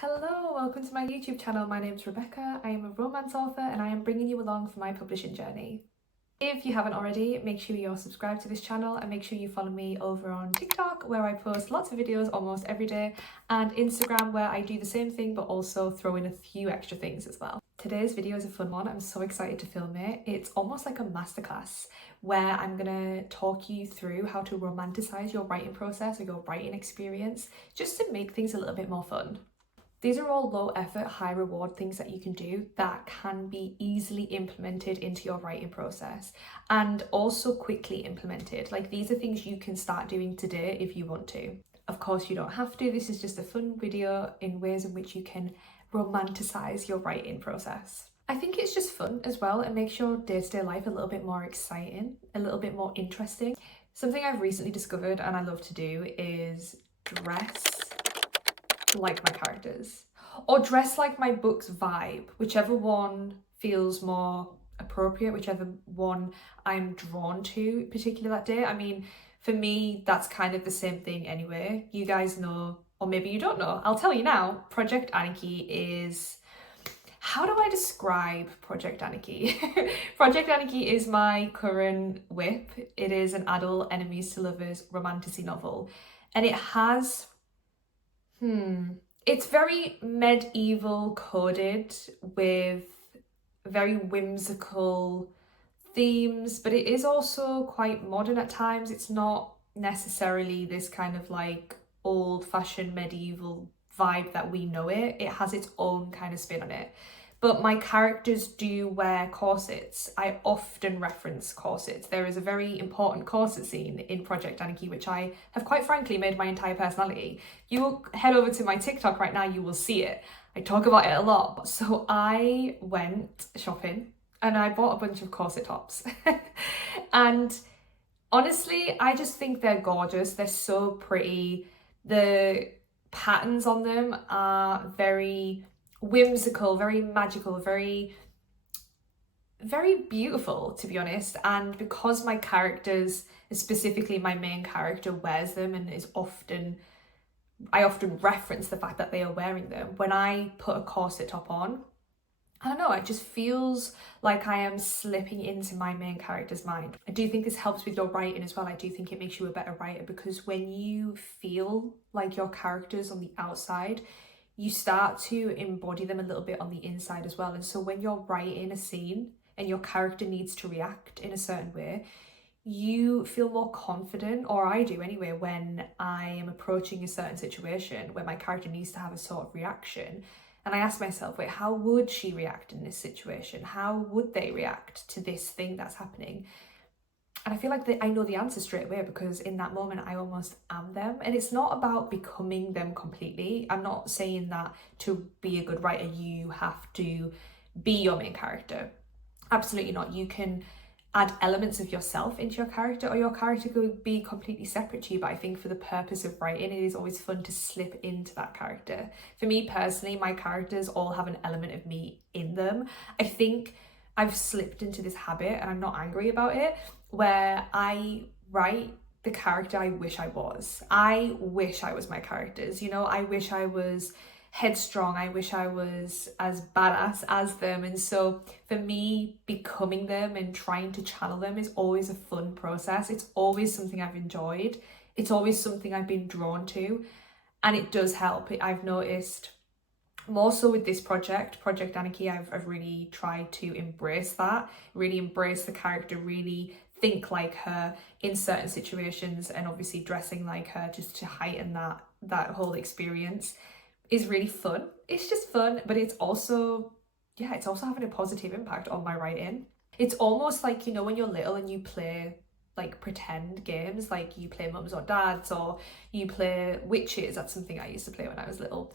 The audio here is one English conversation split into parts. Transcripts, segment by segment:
Hello, welcome to my YouTube channel. My name's Rebecca. I am a romance author and I am bringing you along for my publishing journey. If you haven't already, make sure you're subscribed to this channel and make sure you follow me over on TikTok, where I post lots of videos almost every day, and Instagram, where I do the same thing but also throw in a few extra things as well. Today's video is a fun one. I'm so excited to film it. It's almost like a masterclass where I'm gonna talk you through how to romanticize your writing process or your writing experience, just to make things a little bit more fun. These are all low effort, high reward things that you can do that can be easily implemented into your writing process and also quickly implemented. Like, these are things you can start doing today if you want to. Of course, you don't have to. This is just a fun video in ways in which you can romanticize your writing process. I think it's just fun as well and makes your day-to-day life a little bit more exciting, a little bit more interesting. Something I've recently discovered and I love to do is dress like my characters, or dress like my book's vibe, whichever one feels more appropriate, whichever one I'm drawn to particularly that day. I mean, for me, that's kind of the same thing anyway. You guys know, or maybe you don't know, I'll tell you now. Project Anarchy is... How do I describe Project Anarchy? Project Anarchy is my current whip. It is an adult enemies to lovers romantasy novel, and it has it's very medieval coded with very whimsical themes, but it is also quite modern at times. It's not necessarily this kind of like old-fashioned medieval vibe that we know it. It has its own kind of spin on it. But my characters do wear corsets. I often reference corsets. There is a very important corset scene in Project Anarchy, which I have quite frankly made my entire personality. You will head over to my TikTok right now, you will see it. I talk about it a lot. So I went shopping and I bought a bunch of corset tops. And honestly, I just think they're gorgeous. They're so pretty. The patterns on them are very whimsical, very magical, very beautiful, to be honest. And because my characters, specifically my main character, wears them and I often reference the fact that they are wearing them, when I put a corset top on, I don't know, it just feels like I am slipping into my main character's mind. I do think this helps with your writing as well. I do think it makes you a better writer, because when you feel like your characters on the outside, you start to embody them a little bit on the inside as well. And so when you're writing a scene and your character needs to react in a certain way, you feel more confident, or I do anyway, when I am approaching a certain situation where my character needs to have a sort of reaction. And I ask myself, wait, how would she react in this situation? How would they react to this thing that's happening? And I feel like I know the answer straight away, because in that moment I almost am them. And it's not about becoming them completely. I'm not saying that to be a good writer you have to be your main character. Absolutely not. You can add elements of yourself into your character, or your character could be completely separate to you. But I think for the purpose of writing, it is always fun to slip into that character. For me personally, my characters all have an element of me in them. I think I've slipped into this habit, and I'm not angry about it, where I write the character I wish I was. I wish I was my characters, you know. I wish I was headstrong. I wish I was as badass as them. And so for me, becoming them and trying to channel them is always a fun process. It's always something I've enjoyed. It's always something I've been drawn to, and it does help. I've noticed more so with this Project Anarchy, I've really tried to embrace that, really embrace the character, really think like her in certain situations, and obviously dressing like her just to heighten that whole experience is really fun. It's just fun, but it's also having a positive impact on my writing. It's almost like, you know, when you're little and you play like pretend games, like you play mums or dads, or you play witches. That's something I used to play when I was little.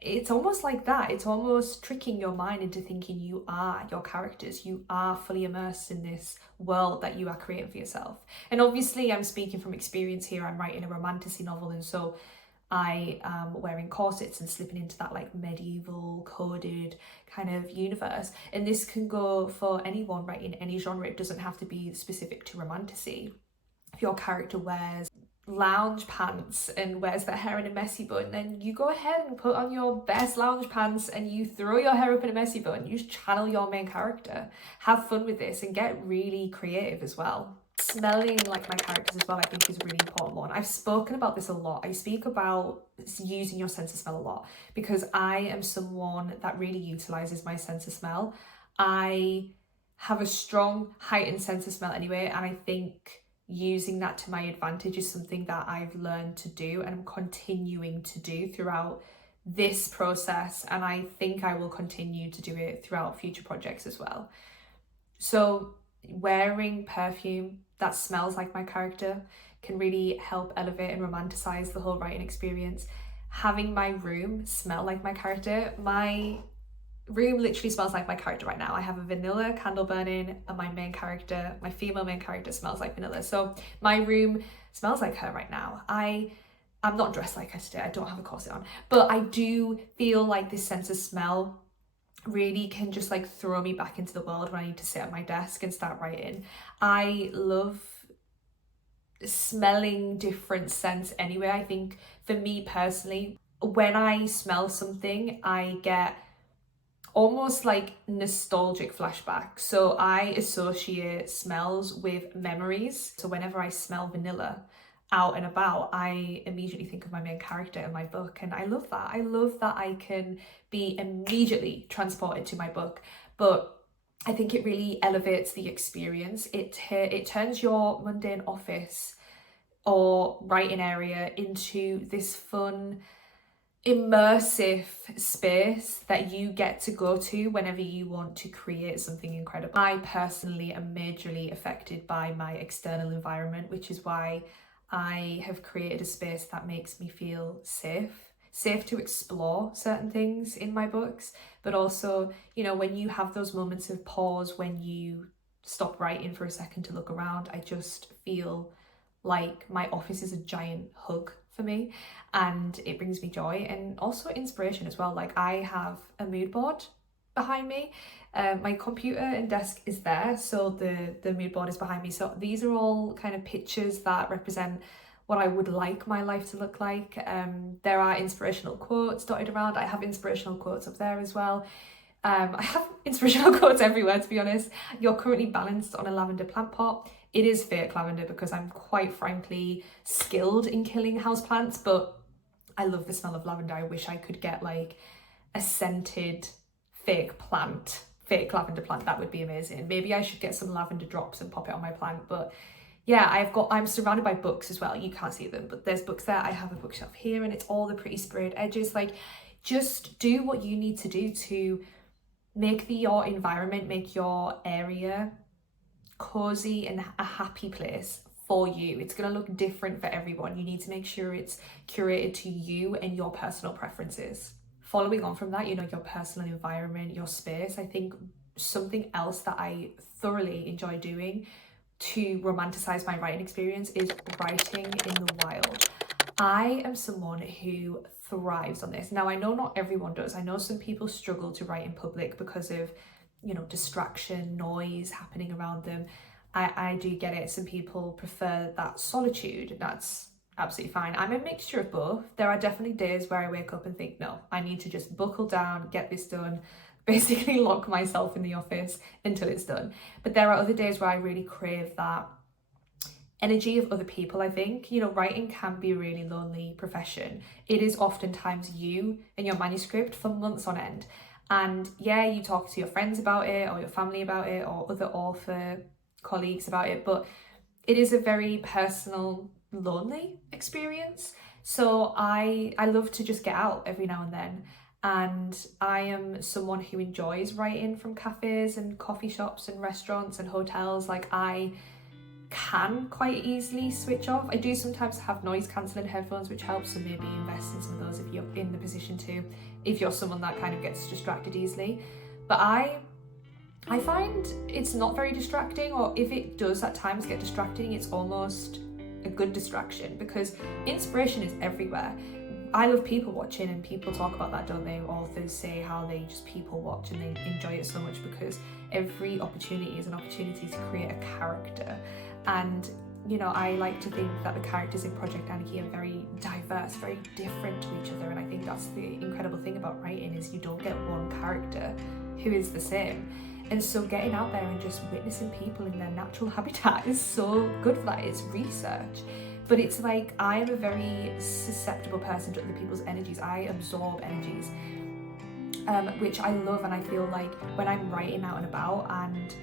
It's almost like that. It's almost tricking your mind into thinking you are your characters. You are fully immersed in this world that you are creating for yourself. And obviously I'm speaking from experience here. I'm writing a romantasy novel, and so I am wearing corsets and slipping into that like medieval coded kind of universe. And this can go for anyone writing any genre. It doesn't have to be specific to romantasy. If your character wears lounge pants and wears their hair in a messy bun, then you go ahead and put on your best lounge pants and you throw your hair up in a messy bun. You just channel your main character. Have fun with this and get really creative as well. Smelling like my characters as well, I think, is a really important one. I've spoken about this a lot. I speak about using your sense of smell a lot because I am someone that really utilizes my sense of smell. I have a strong heightened sense of smell anyway, and I think using that to my advantage is something that I've learned to do and I'm continuing to do throughout this process, and I think I will continue to do it throughout future projects as well. So wearing perfume that smells like my character can really help elevate and romanticize the whole writing experience. Having my room smell like my character, my room literally smells like my character right now. I have a vanilla candle burning and my main character, my female main character, smells like vanilla. So my room smells like her right now. I'm not dressed like her today, I don't have a corset on, but I do feel like this sense of smell really can just like throw me back into the world when I need to sit at my desk and start writing. I love smelling different scents anyway. I think for me personally, when I smell something, I get almost like nostalgic flashbacks. So I associate smells with memories. So whenever I smell vanilla out and about, I immediately think of my main character in my book, and I love that. I love that I can be immediately transported to my book, but I think it really elevates the experience. It turns your mundane office or writing area into this fun, immersive space that you get to go to whenever you want to create something incredible. I personally am majorly affected by my external environment, which is why I have created a space that makes me feel safe to explore certain things in my books, but also, you know, when you have those moments of pause, when you stop writing for a second to look around, I just feel like my office is a giant hug for me, and it brings me joy and also inspiration as well. Like, I have a mood board behind me. My computer and desk is there, so the mood board is behind me. So these are all kind of pictures that represent what I would like my life to look like. There are inspirational quotes dotted around. I have inspirational quotes up there as well. I have inspirational quotes everywhere, to be honest. You're currently balanced on a lavender plant pot. It is fake lavender because I'm quite frankly skilled in killing houseplants, but I love the smell of lavender. I wish I could get like a scented fake lavender plant. That would be amazing. Maybe I should get some lavender drops and pop it on my plant. But yeah, I'm surrounded by books as well. You can't see them, but there's books there. I have a bookshelf here and it's all the pretty sprayed edges. Like, just do what you need to do to make your environment, make your area cozy and a happy place for you. It's going to look different for everyone. You need to make sure it's curated to you and your personal preferences. Following on from that, you know, your personal environment, your space, I think something else that I thoroughly enjoy doing to romanticize my writing experience is writing in the wild. I am someone who thrives on this. Now, I know not everyone does. I know some people struggle to write in public because of, you know, distraction, noise happening around them. I do get it. Some people prefer that solitude. That's absolutely fine. I'm a mixture of both. There are definitely days where I wake up and think, no, I need to just buckle down, get this done, basically lock myself in the office until it's done. But there are other days where I really crave that energy of other people. I think, you know, writing can be a really lonely profession. It is oftentimes you and your manuscript for months on end. And yeah, you talk to your friends about it or your family about it or other author colleagues about it, but it is a very personal, lonely experience. So I love to just get out every now and then. And I am someone who enjoys writing from cafes and coffee shops and restaurants and hotels. Like, I can quite easily switch off. I do sometimes have noise cancelling headphones, which helps, so maybe invest in some of those if you're in the position to, if you're someone that kind of gets distracted easily. But I find it's not very distracting, or if it does at times get distracting, it's almost a good distraction because inspiration is everywhere. I love people watching, and people talk about that, don't they? Authors say how they just people watch and they enjoy it so much because every opportunity is an opportunity to create a character. And I like to think that the characters in Project Anarchy are very diverse, very different to each other, and I think that's the incredible thing about writing, is you don't get one character who is the same. And so getting out there and just witnessing people in their natural habitat is so good for that. It's research. But it's like, I am a very susceptible person to other people's energies. I absorb energies, which I love, and I feel like when I'm writing out and about and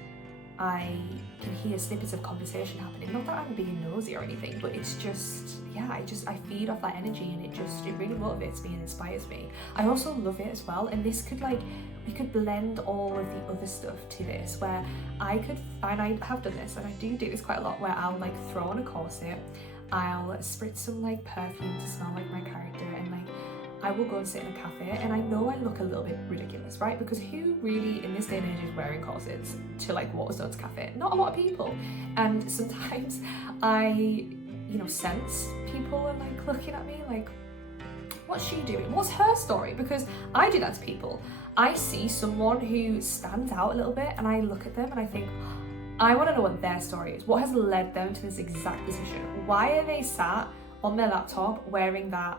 I can hear snippets of conversation happening, not that I'm being nosy or anything, but it's just, I feed off that energy, and it really motivates me and inspires me. I also love it as well, and this could we could blend all of the other stuff to this, where I have done this, and I do this quite a lot, where I'll throw on a corset, I'll spritz some perfume to smell like my character, and I will go and sit in a cafe, and I know I look a little bit ridiculous, right? Because who really in this day and age is wearing corsets to Waterstones cafe? Not a lot of people. And sometimes I, sense people are looking at me what's she doing? What's her story? Because I do that to people. I see someone who stands out a little bit, and I look at them and I think, I want to know what their story is. What has led them to this exact position? Why are they sat on their laptop wearing that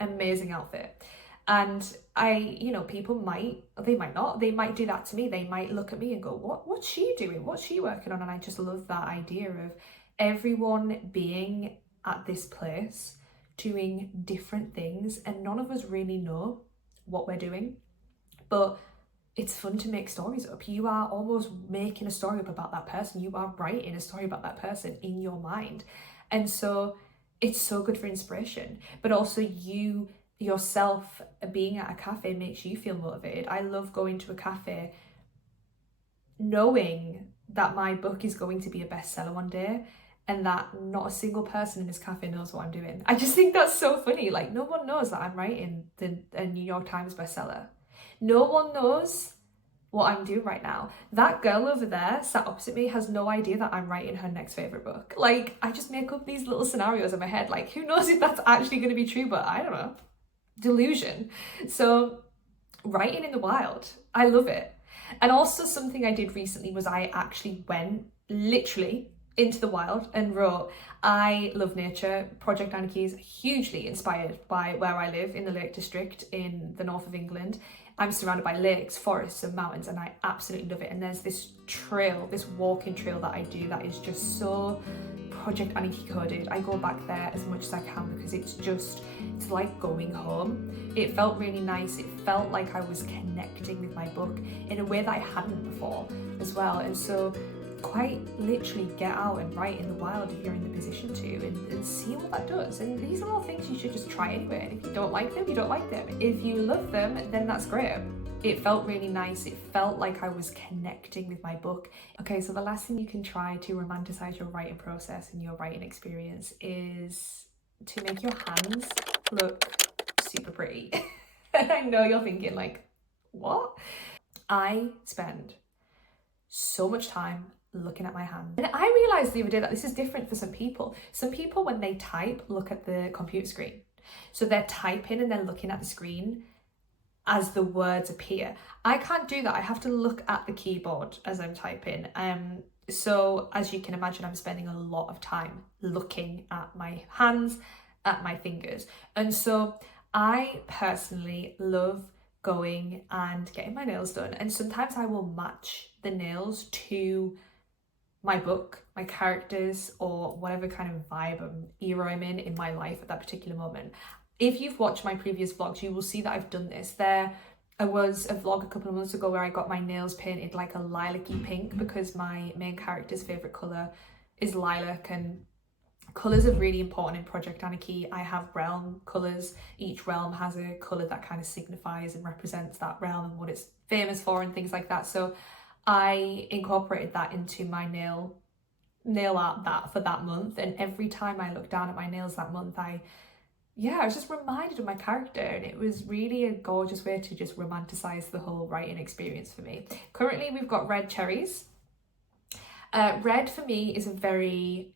amazing outfit? And people might do that to me. They might look at me and go, what's she doing? What's she working on? And I just love that idea of everyone being at this place doing different things, and none of us really know what we're doing, but it's fun to make stories up. You are almost making a story up about that person. You are writing a story about that person in your mind. And so it's so good for inspiration, but also you yourself being at a cafe makes you feel motivated. I love going to a cafe knowing that my book is going to be a bestseller one day, and that not a single person in this cafe knows what I'm doing. I just think that's so funny. No one knows that I'm writing a New York Times bestseller. No one knows what I'm doing right now. That girl over there sat opposite me has no idea that I'm writing her next favorite book. I just make up these little scenarios in my head. Who knows if that's actually going to be true, but I don't know. Delusion. So writing in the wild, I love it. And also something I did recently was I actually went literally into the wild and wrote. I love nature. Project Anarchy is hugely inspired by where I live in the Lake District in the north of England. I'm surrounded by lakes, forests and mountains, and I absolutely love it. And there's this trail, this walking trail that I do that is just so Project Anarchy coded. I go back there as much as I can because it's like going home. It felt really nice. It felt like I was connecting with my book in a way that I hadn't before as well. And so quite literally get out and write in the wild if you're in the position to, and see what that does. And these are all things you should just try anyway. And if you don't like them, you don't like them. If you love them, then that's great. It felt really nice. It felt like I was connecting with my book. Okay, so the last thing you can try to romanticize your writing process and your writing experience is to make your hands look super pretty. And I know you're thinking what? I spend so much time looking at my hand. And I realized the other day that this is different for some people. Some people, when they type, look at the computer screen. So they're typing and they're looking at the screen as the words appear. I can't do that. I have to look at the keyboard as I'm typing. So as you can imagine, I'm spending a lot of time looking at my hands, at my fingers. And so I personally love going and getting my nails done. And sometimes I will match the nails to my book, my characters, or whatever kind of era I'm in my life at that particular moment. If you've watched my previous vlogs, you will see that I've done this. There was a vlog a couple of months ago where I got my nails painted like a lilac-y pink because my main character's favourite colour is lilac, and colours are really important in Project Anarchy. I have realm colours. Each realm has a colour that kind of signifies and represents that realm and what it's famous for and things like that. So I incorporated that into my nail art for that month, and every time I looked down at my nails that month, I was just reminded of my character, and it was really a gorgeous way to just romanticize the whole writing experience for me. Currently we've got red cherries. Red for me is a very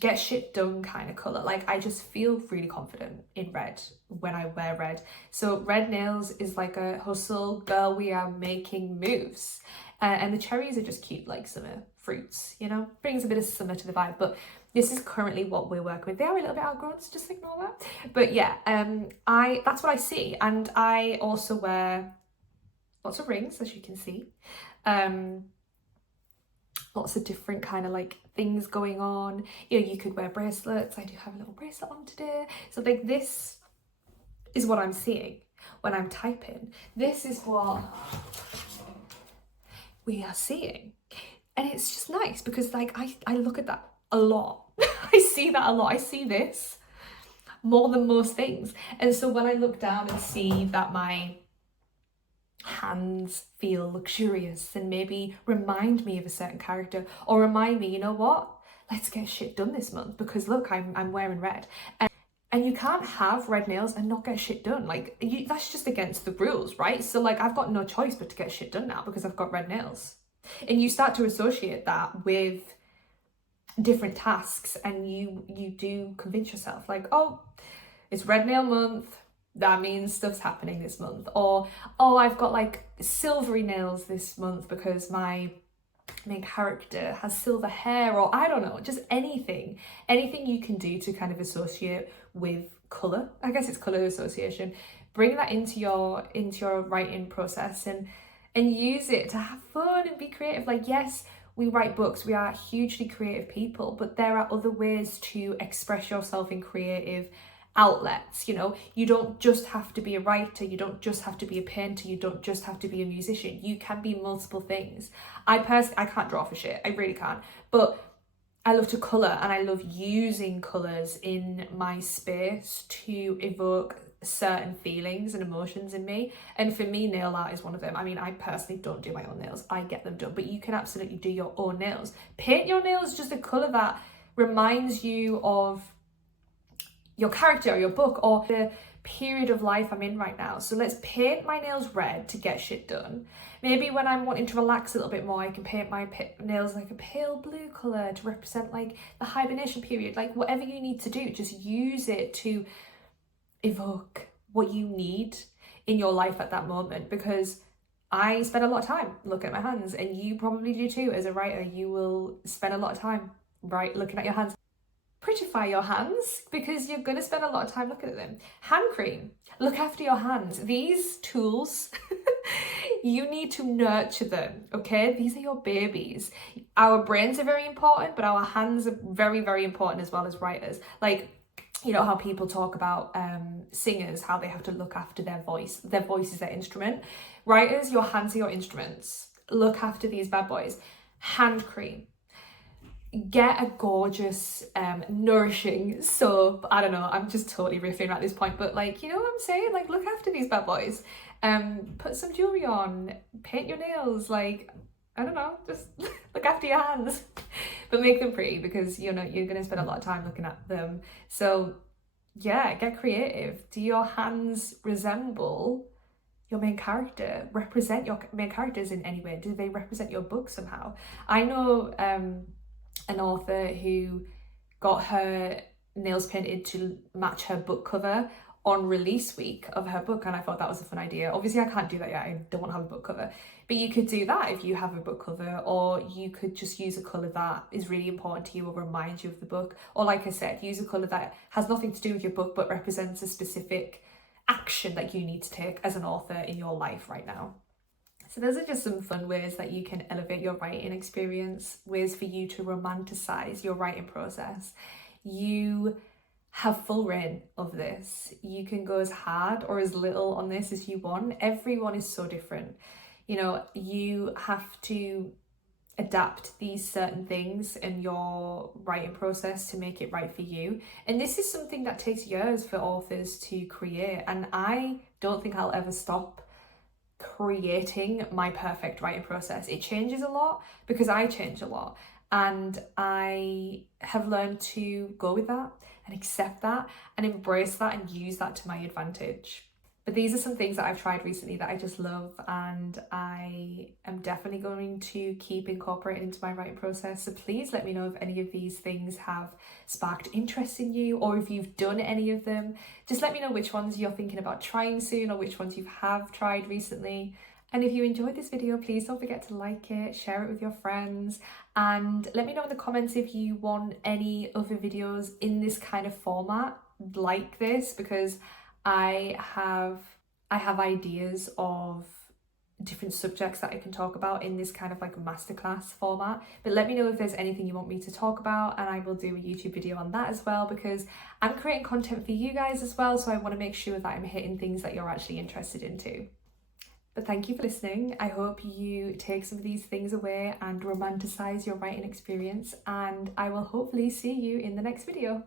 get shit done kind of colour. I just feel really confident in red when I wear red. So red nails is like a hustle, girl, we are making moves. And the cherries are just cute, like summer fruits, you know, brings a bit of summer to the vibe. But this is currently what we're working with. They are a little bit outgrown, so just ignore that. But yeah, that's what I see. And I also wear lots of rings, as you can see. Lots of different kind of like things going on. You know, you could wear bracelets. I do have a little bracelet on today. So like this is what I'm seeing when I'm typing. This is what we are seeing. And it's just nice because like I look at that a lot. I see that a lot. I see this more than most things. And so when I look down and see that my hands feel luxurious and maybe remind me of a certain character, or remind me, you know what, let's get shit done this month because look, I'm wearing red. And you can't have red nails and not get shit done. Like, that's just against the rules, right? So like, I've got no choice but to get shit done now because I've got red nails. And you start to associate that with different tasks, and you do convince yourself like, oh, it's red nail month, that means stuff's happening this month. Or, oh, I've got like silvery nails this month because my main character has silver hair, or I don't know, just anything you can do to kind of associate with color. I guess it's color association. Bring that into your writing process and use it to have fun and be creative. Like, yes, we write books, we are hugely creative people, but there are other ways to express yourself in creative outlets. You know, you don't just have to be a writer, you don't just have to be a painter, you don't just have to be a musician. You can be multiple things. I can't draw for shit, I really can't, but I love to colour, and I love using colours in my space to evoke certain feelings and emotions in me. And for me, nail art is one of them. I mean, I personally don't do my own nails, I get them done, but you can absolutely do your own nails. Paint your nails just a colour that reminds you of your character or your book or the period of life I'm in right now. So let's paint my nails red to get shit done. Maybe when I'm wanting to relax a little bit more, I can paint my nails like a pale blue colour to represent like the hibernation period. Like, whatever you need to do, just use it to evoke what you need in your life at that moment. Because I spend a lot of time looking at my hands, and you probably do too. As a writer, you will spend a lot of time looking at your hands. Prettify your hands because you're going to spend a lot of time looking at them. Hand cream, look after your hands. These tools, you need to nurture them, okay? These are your babies. Our brains are very important, but our hands are very, very important as well as writers. Like, you know how people talk about singers, how they have to look after their voice. Their voice is their instrument. Writers, your hands are your instruments. Look after these bad boys. Hand cream. Get a gorgeous, nourishing soap. I don't know, I'm just totally riffing at this point, but like, you know what I'm saying? Like, look after these bad boys. Put some jewelry on, paint your nails, like, I don't know, just look after your hands. But make them pretty, because you know you're going to spend a lot of time looking at them. So yeah, get creative. Do your hands resemble your main character? Represent your main characters in any way? Do they represent your book somehow? I know an author who got her nails painted to match her book cover on release week of her book, and I thought that was a fun idea. Obviously I can't do that yet, I don't want to have a book cover, but you could do that if you have a book cover, or you could just use a colour that is really important to you or reminds you of the book, or like I said, use a colour that has nothing to do with your book but represents a specific action that you need to take as an author in your life right now. So those are just some fun ways that you can elevate your writing experience, ways for you to romanticize your writing process. You have full reign of this. You can go as hard or as little on this as you want. Everyone is so different. You know, you have to adapt these certain things in your writing process to make it right for you. And this is something that takes years for authors to create. And I don't think I'll ever stop creating my perfect writing process. It changes a lot because I change a lot, and I have learned to go with that and accept that and embrace that and use that to my advantage. But these are some things that I've tried recently that I just love, and I am definitely going to keep incorporating into my writing process. So please let me know if any of these things have sparked interest in you, or if you've done any of them. Just let me know which ones you're thinking about trying soon, or which ones you have tried recently. And if you enjoyed this video, please don't forget to like it, share it with your friends, and let me know in the comments if you want any other videos in this kind of format like this, because I have ideas of different subjects that I can talk about in this kind of like masterclass format. But let me know if there's anything you want me to talk about, and I will do a YouTube video on that as well, because I'm creating content for you guys as well, so I want to make sure that I'm hitting things that you're actually interested in too. But thank you for listening. I hope you take some of these things away and romanticize your writing experience, and I will hopefully see you in the next video.